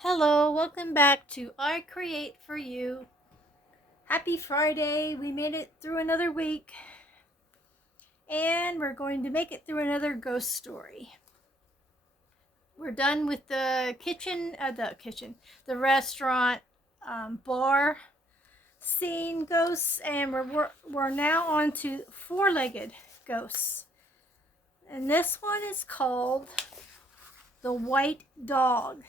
Hello, welcome back to I Create for You. Happy Friday. We made it through another week and we're going to make it through another ghost story. We're done with the restaurant, bar scene ghosts, and we're now on to four-legged ghosts. And this one is called the White Dog.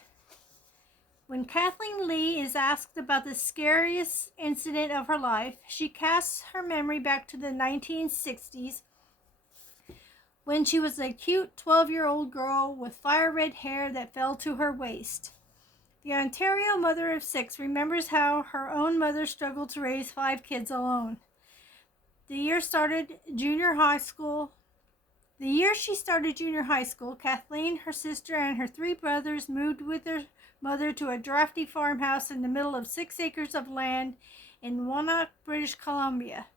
When Kathleen Lee is asked about the scariest incident of her life, she casts her memory back to the 1960s when she was a cute 12-year-old girl with fire-red hair that fell to her waist. The Ontario mother of six remembers how her own mother struggled to raise 5 kids alone. The year she started junior high school, Kathleen, her sister, and her 3 brothers moved with their mother to a drafty farmhouse in the middle of 6 acres of land in Wannock, British Columbia.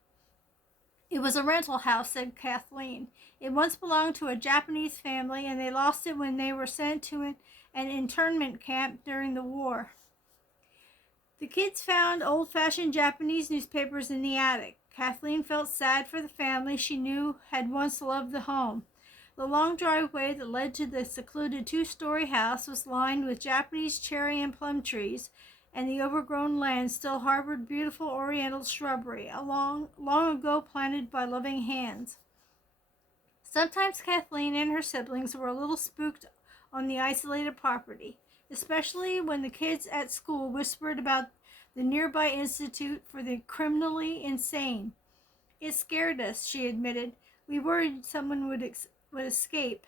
It was a rental house, said Kathleen. It once belonged to a Japanese family, and they lost it when they were sent to an internment camp during the war. The kids found old-fashioned Japanese newspapers in the attic. Kathleen felt sad for the family she knew had once loved the home. The long driveway that led to the secluded 2-story house was lined with Japanese cherry and plum trees, and the overgrown land still harbored beautiful oriental shrubbery, long ago planted by loving hands. Sometimes Kathleen and her siblings were a little spooked on the isolated property, especially when the kids at school whispered about the nearby Institute for the Criminally Insane. It scared us, she admitted. We worried someone would escape.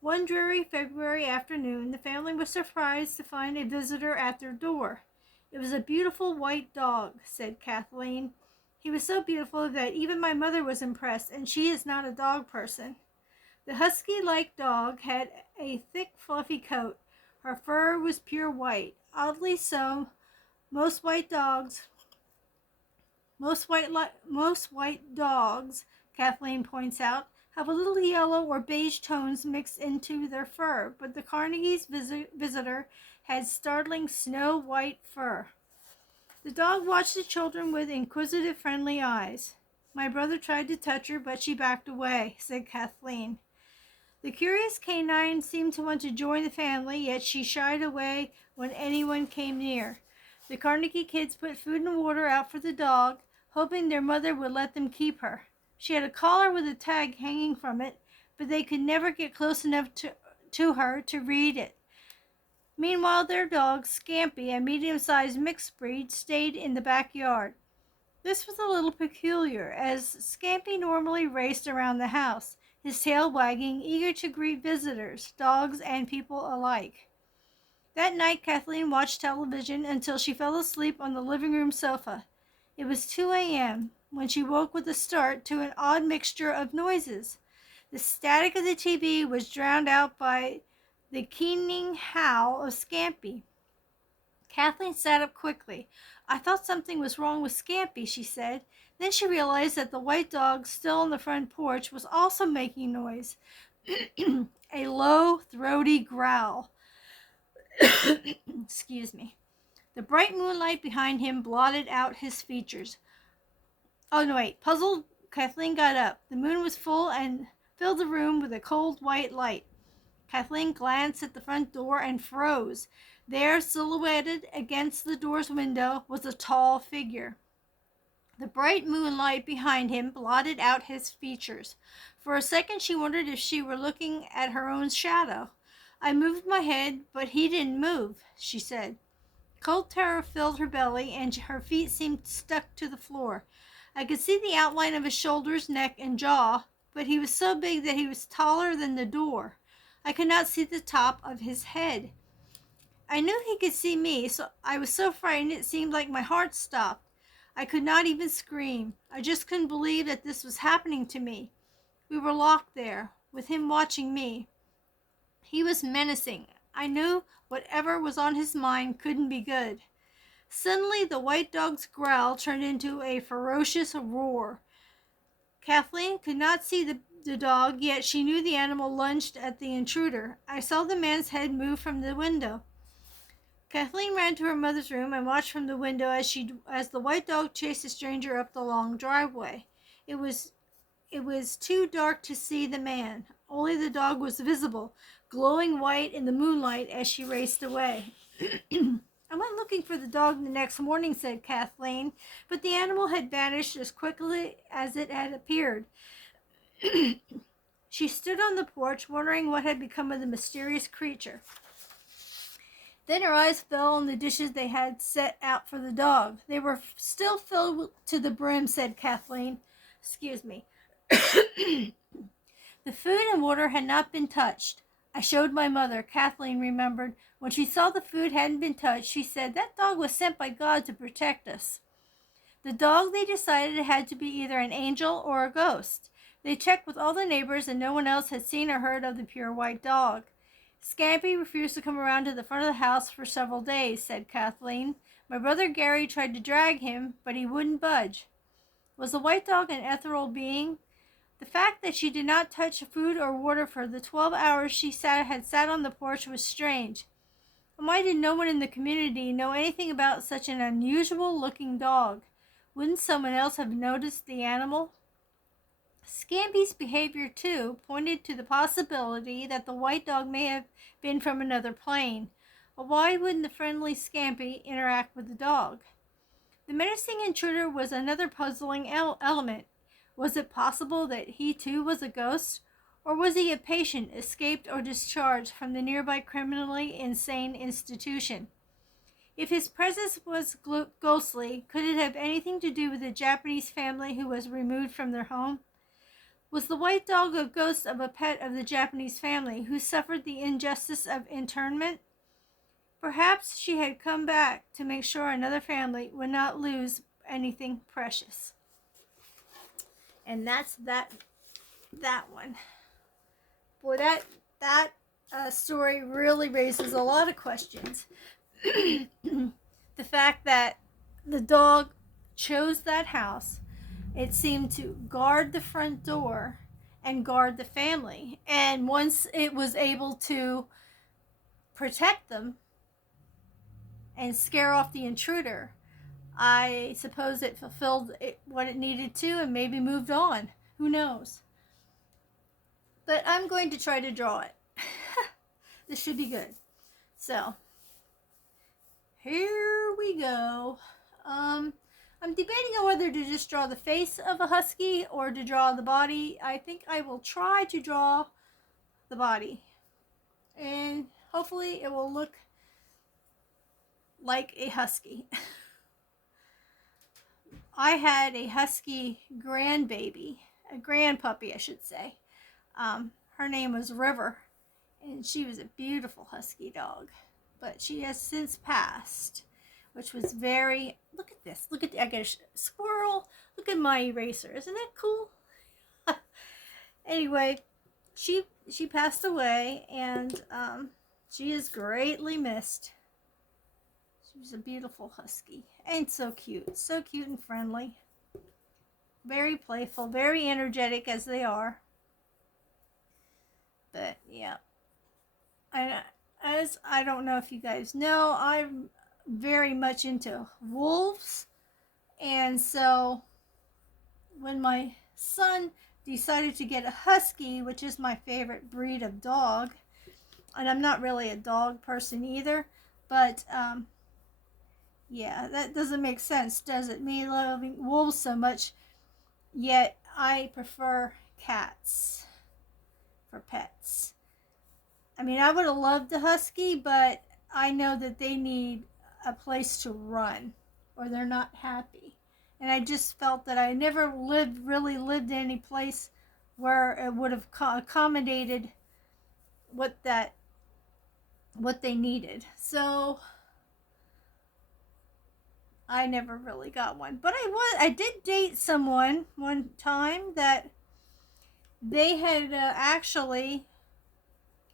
One dreary February afternoon, the family was surprised to find a visitor at their door. It was a beautiful white dog, said Kathleen. He was so beautiful that even my mother was impressed, and she is not a dog person. The husky-like dog had a thick, fluffy coat. Her fur was pure white. Oddly so, most white dogs, Kathleen points out, have a little yellow or beige tones mixed into their fur, but the Carnegie's visitor had startling snow-white fur. The dog watched the children with inquisitive, friendly eyes. My brother tried to touch her, but she backed away, said Kathleen. The curious canine seemed to want to join the family, yet she shied away when anyone came near. The Carnegie kids put food and water out for the dog, hoping their mother would let them keep her. She had a collar with a tag hanging from it, but they could never get close enough to her to read it. Meanwhile, their dog, Scampy, a medium-sized mixed breed, stayed in the backyard. This was a little peculiar, as Scampy normally raced around the house, his tail wagging, eager to greet visitors, dogs and people alike. That night, Kathleen watched television until she fell asleep on the living room sofa. It was 2 a.m. when she woke with a start to an odd mixture of noises. The static of the TV was drowned out by the keening howl of Scampy. Kathleen sat up quickly. I thought something was wrong with Scampy, she said. Then she realized that the white dog still on the front porch was also making noise. A low, throaty growl. Excuse me. The bright moonlight behind him blotted out his features. Oh, no, wait. Puzzled, Kathleen got up. The moon was full and filled the room with a cold white light. Kathleen glanced at the front door and froze. There, silhouetted against the door's window, was a tall figure. The bright moonlight behind him blotted out his features. For a second, she wondered if she were looking at her own shadow. I moved my head, but he didn't move, she said. Cold terror filled her belly, and her feet seemed stuck to the floor. I could see the outline of his shoulders, neck, and jaw, but he was so big that he was taller than the door. I could not see the top of his head. I knew he could see me, so I was so frightened it seemed like my heart stopped. I could not even scream. I just couldn't believe that this was happening to me. We were locked there, with him watching me. He was menacing. I knew whatever was on his mind couldn't be good. Suddenly, the white dog's growl turned into a ferocious roar. Kathleen could not see the dog, yet she knew the animal lunged at the intruder. I saw the man's head move from the window. Kathleen ran to her mother's room and watched from the window as the white dog chased the stranger up the long driveway. It was too dark to see the man. Only the dog was visible, glowing white in the moonlight as she raced away. I went looking for the dog the next morning, said Kathleen, but the animal had vanished as quickly as it had appeared. She stood on the porch, wondering what had become of the mysterious creature. Then her eyes fell on the dishes they had set out for the dog. They were still filled to the brim, said Kathleen. Excuse me. The food and water had not been touched. I showed my mother, Kathleen remembered. When she saw the food hadn't been touched, she said, "That dog was sent by God to protect us." The dog, they decided, had to be either an angel or a ghost. They checked with all the neighbors, and no one else had seen or heard of the pure white dog. Scampy refused to come around to the front of the house for several days, said Kathleen. My brother Gary tried to drag him, but he wouldn't budge. Was the white dog an ethereal being? The fact that she did not touch food or water for the 12 hours she had sat on the porch was strange. And why did no one in the community know anything about such an unusual-looking dog? Wouldn't someone else have noticed the animal? Scampy's behavior, too, pointed to the possibility that the white dog may have been from another plane. But why wouldn't the friendly Scampy interact with the dog? The menacing intruder was another puzzling element. Was it possible that he, too, was a ghost? Or was he a patient escaped or discharged from the nearby criminally insane institution? If his presence was ghostly, could it have anything to do with the Japanese family who was removed from their home? Was the white dog a ghost of a pet of the Japanese family who suffered the injustice of internment? Perhaps she had come back to make sure another family would not lose anything precious. And that's that one. Boy, that story really raises a lot of questions. The fact that the dog chose that house, it seemed to guard the front door and guard the family. And once it was able to protect them and scare off the intruder, I suppose it fulfilled what it needed to and maybe moved on. Who knows? But I'm going to try to draw it. This should be good. So, here we go. I'm debating on whether to just draw the face of a husky or to draw the body. I think I will try to draw the body. And hopefully it will look like a husky. I had a husky grandbaby, a grandpuppy I should say. Her name was River, and she was a beautiful husky dog. But she has since passed, which was very... Look at this. Look at... I got a squirrel. Look at my eraser. Isn't that cool? Anyway, she passed away, and she is greatly missed. She was a beautiful husky. And so cute. So cute and friendly. Very playful. Very energetic as they are. But, yeah. As I don't know if you guys know, I'm very much into wolves. And so when my son decided to get a husky, which is my favorite breed of dog, and I'm not really a dog person either, but yeah, that doesn't make sense, does it? Me loving wolves so much, yet I prefer cats for pets. I mean, I would have loved a husky, but I know that they need a place to run or they're not happy. And I just felt that I never really lived in any place where it would have accommodated what they needed. So I never really got one. But I did date someone one time that they had actually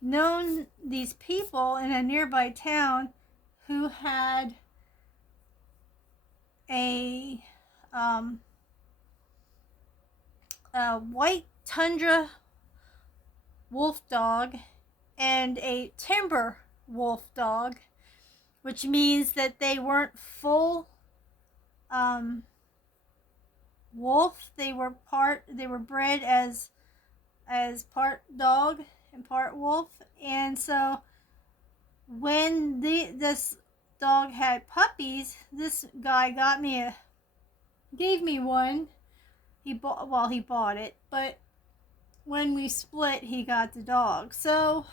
known these people in a nearby town who had a white tundra wolf dog and a timber wolf dog, which means that they weren't full um, wolf. They were bred as part dog and part wolf. And so when this dog had puppies, this guy gave me one. He bought it, but when we split, he got the dog. So,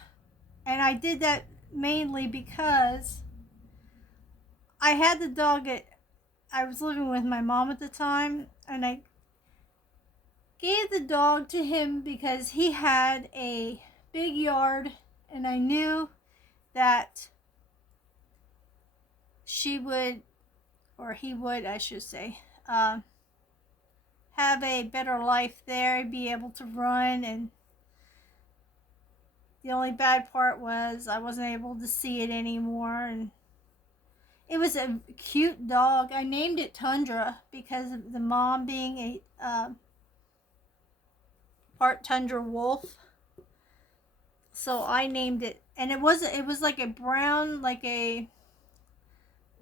and I did that mainly because I had the dog I was living with my mom at the time, and I gave the dog to him because he had a big yard, and I knew that she would, or he would, I should say, have a better life there, be able to run. And the only bad part was I wasn't able to see it anymore. And it was a cute dog. I named it Tundra because of the mom being a part Tundra wolf. So I named it, and it was like a brown, like a,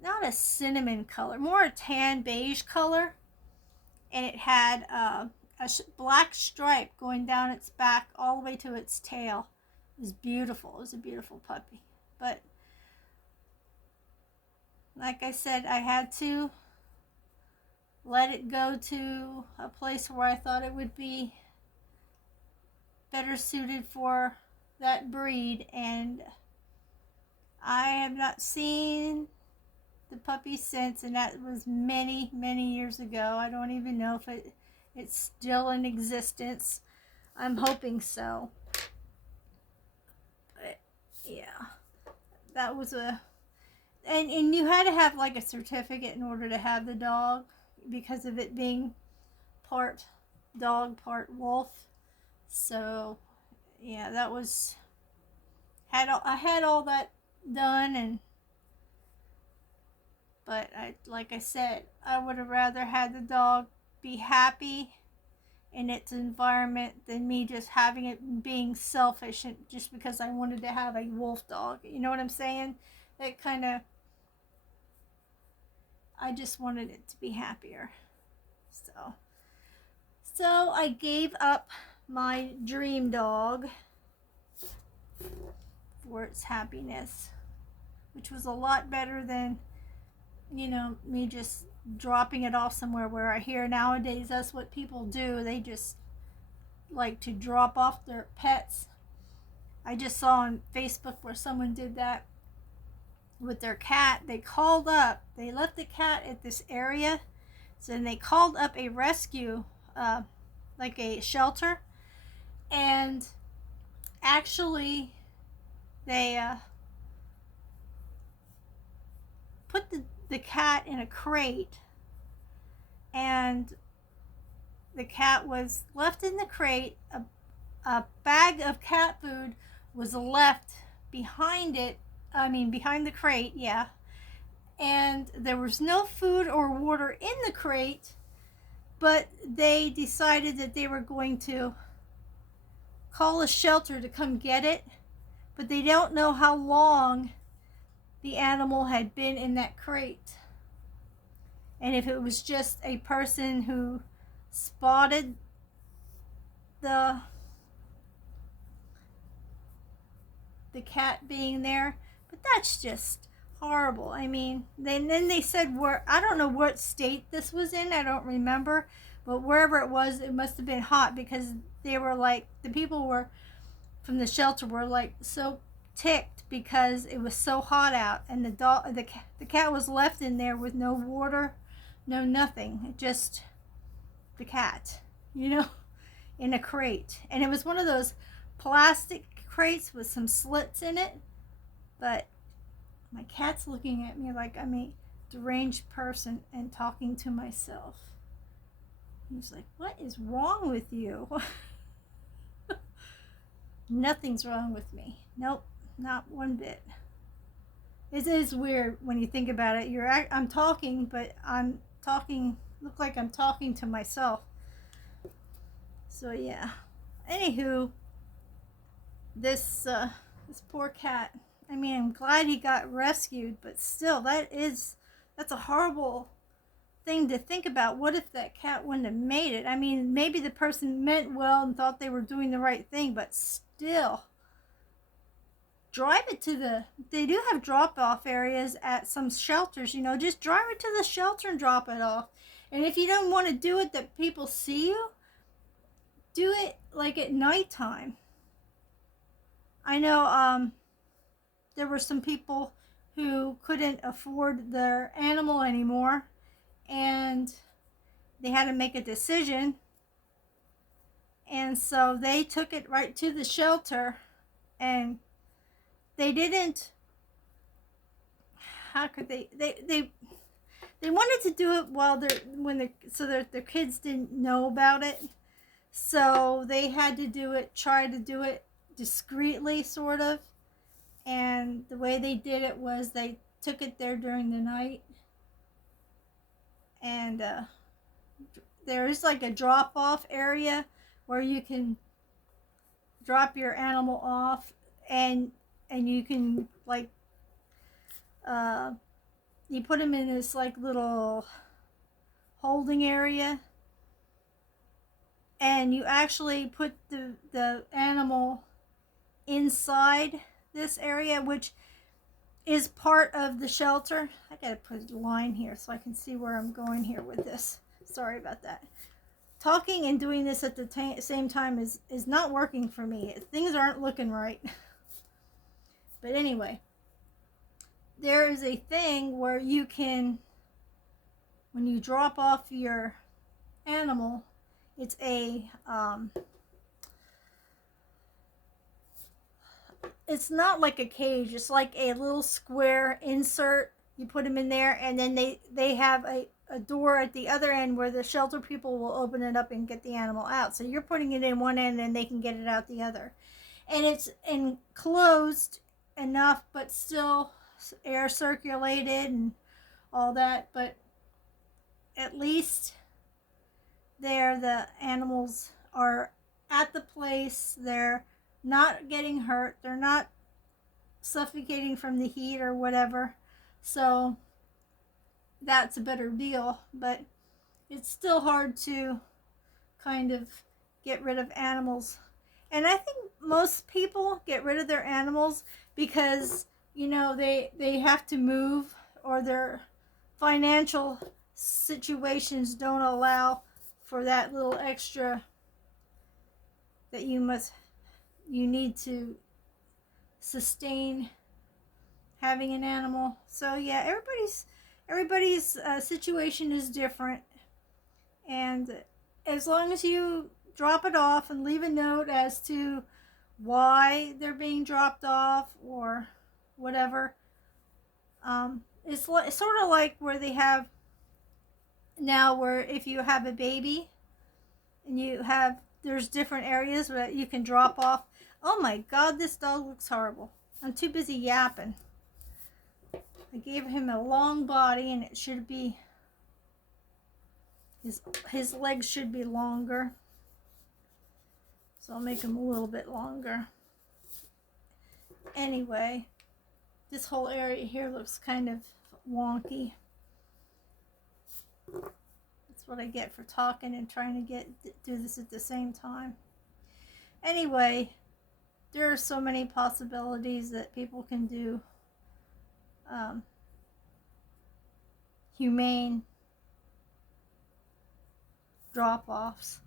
not a cinnamon color, more a tan beige color, and it had a black stripe going down its back all the way to its tail. It was beautiful. It was a beautiful puppy. But like I said, I had to let it go to a place where I thought it would be better suited for that breed, and I have not seen the puppy since, and that was many years ago. I don't even know if it's still in existence. I'm hoping so. But yeah, that was and you had to have like a certificate in order to have the dog because of it being part dog, part wolf. So yeah, that was I had all that done. And but like I said, I would have rather had the dog be happy in its environment than me just having it being selfish and just because I wanted to have a wolf dog. You know what I'm saying? It kind of, I just wanted it to be happier. So I gave up my dream dog for its happiness, which was a lot better than, me just dropping it off somewhere, where I hear nowadays that's what people do. They just like to drop off their pets. I just saw on Facebook where someone did that with their cat. They left the cat at this area. So then they called up a rescue, like a shelter, and actually they put the cat in a crate, and the cat was left in the crate. A bag of cat food was left behind behind the crate, yeah. And there was no food or water in the crate, but they decided that they were going to call a shelter to come get it. But they don't know how long the animal had been in that crate. And if it was just a person who spotted the cat being there. But that's just horrible. I mean, then they said I don't know what state this was in. I don't remember. But wherever it was, it must have been hot, because they were like, the people were from the shelter were like so ticked because it was so hot out, and the cat was left in there with no water, no nothing, just the cat, in a crate. And it was one of those plastic crates with some slits in it. But my cat's looking at me like I'm a deranged person and talking to myself. He's like, what is wrong with you? Nothing's wrong with me. Nope, not one bit. It is weird when you think about it. I'm talking, but look like I'm talking to myself. So yeah. Anywho, this poor cat I mean, I'm glad he got rescued, but still, that's a horrible thing to think about. What if that cat wouldn't have made it? I mean, maybe the person meant well and thought they were doing the right thing, but still, drive it to they do have drop off areas at some shelters, just drive it to the shelter and drop it off. And if you don't want to do it that people see you, do it like at nighttime. I know there were some people who couldn't afford their animal anymore, and they had to make a decision, and so they took it right to the shelter, and they didn't, how could they wanted to do it while their kids didn't know about it, so they had to try to do it discreetly, sort of. And the way they did it was they took it there during the night, and there is like a drop off area where you can drop your animal off, and you can like you put him in this like little holding area, and you actually put the animal inside this area, which is part of the shelter. I gotta put a line here so I can see where I'm going here with this. Sorry about that. Talking and doing this at the same time is not working for me. Things aren't looking right. But anyway, there is a thing where you can, when you drop off your animal, it's it's not like a cage, it's like a little square insert. You put them in there, and then they have a door at the other end where the shelter people will open it up and get the animal out. So you're putting it in one end and they can get it out the other. And it's enclosed enough, but still air circulated and all that. But at least there the animals are at the place. They're not getting hurt. They're not suffocating from the heat or whatever. So that's a better deal, but it's still hard to kind of get rid of animals. And I think most people get rid of their animals because, they have to move, or their financial situations don't allow for that little extra that you need to sustain having an animal. So yeah, everybody's situation is different, and as long as you drop it off and leave a note as to why they're being dropped off or whatever, it's sort of like where they have now, where if you have a baby and there's different areas where you can drop off. Oh my God, this dog looks horrible. I'm too busy yapping. I gave him a long body, and it should be, his legs should be longer. So I'll make him a little bit longer. Anyway, this whole area here looks kind of wonky. That's what I get for talking and trying to do this at the same time. Anyway, there are so many possibilities that people can do humane drop-offs,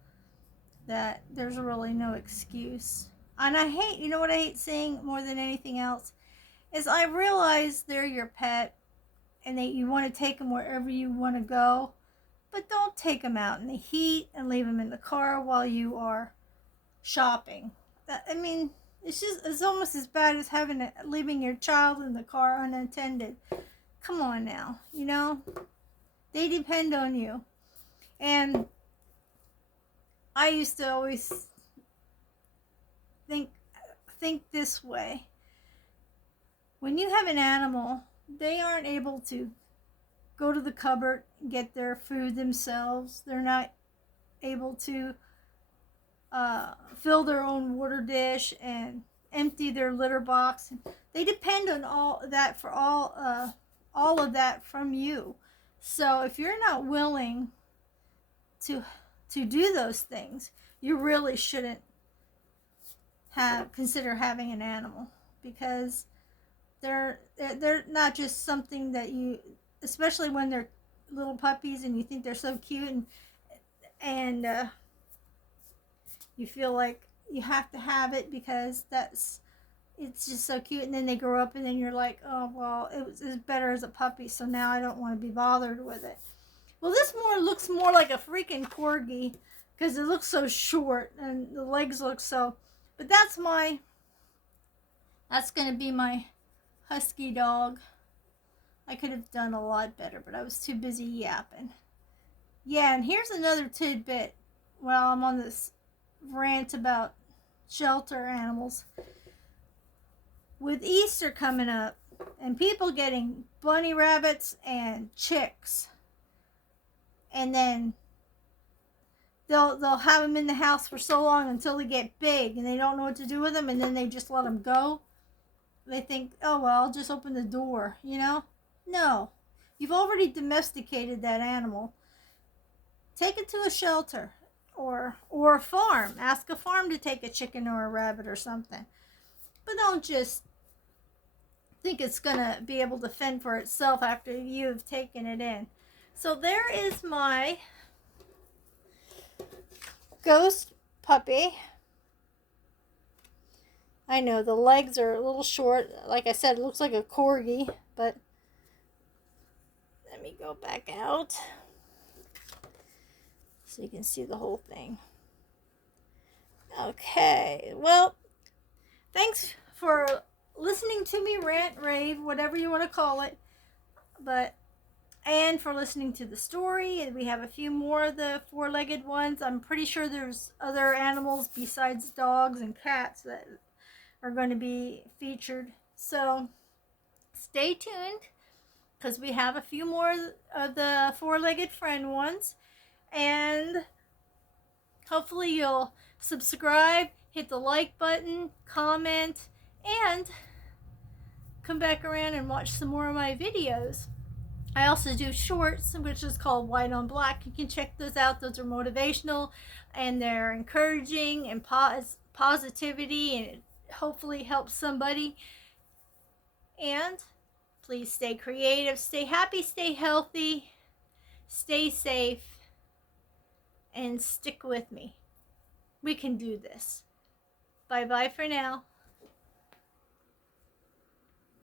that there's really no excuse. And you know what I hate seeing more than anything else, is I realize they're your pet and that you want to take them wherever you want to go, but don't take them out in the heat and leave them in the car while you are shopping. I mean, it's almost as bad as leaving your child in the car unattended. Come on now, they depend on you. And I used to always think this way. When you have an animal, they aren't able to go to the cupboard and get their food themselves. They're not able to fill their own water dish and empty their litter box. They depend on all that for all of that from you. So if you're not willing to do those things, you really shouldn't consider having an animal, because they're not just something that you, especially when they're little puppies and you think they're so cute, and you feel like you have to have it because it's just so cute, and then they grow up and then you're like, oh well, it was better as a puppy, so now I don't want to be bothered with it. Well, this looks more like a freaking corgi because it looks so short and the legs look so, but that's going to be my husky dog. I could have done a lot better, but I was too busy yapping. Yeah, and here's another tidbit while I'm on this rant about shelter animals. With Easter coming up and people getting bunny rabbits and chicks, and then they'll have them in the house for so long until they get big and they don't know what to do with them, and then they just let them go. They think, oh well, I'll just open the door, you know? No. You've already domesticated that animal. Take it to a shelter or a farm. Ask a farm to take a chicken or a rabbit or something. But don't just think it's going to be able to fend for itself after you've taken it in. So there is my ghost puppy. I know the legs are a little short. Like I said, it looks like a corgi, but let me go back out so you can see the whole thing. Okay, well, thanks for listening to me rant, rave, whatever you want to call it, and for listening to the story. And we have a few more of the four-legged ones. I'm pretty sure there's other animals besides dogs and cats that are going to be featured. So stay tuned, because we have a few more of the four-legged friend ones. And hopefully you'll subscribe, hit the like button, comment, and come back around and watch some more of my videos. I also do shorts, which is called White on Black. You can check those out. Those are motivational, and they're encouraging and positivity, and it hopefully helps somebody. And please stay creative, stay happy, stay healthy, stay safe, and stick with me. We can do this. Bye-bye for now.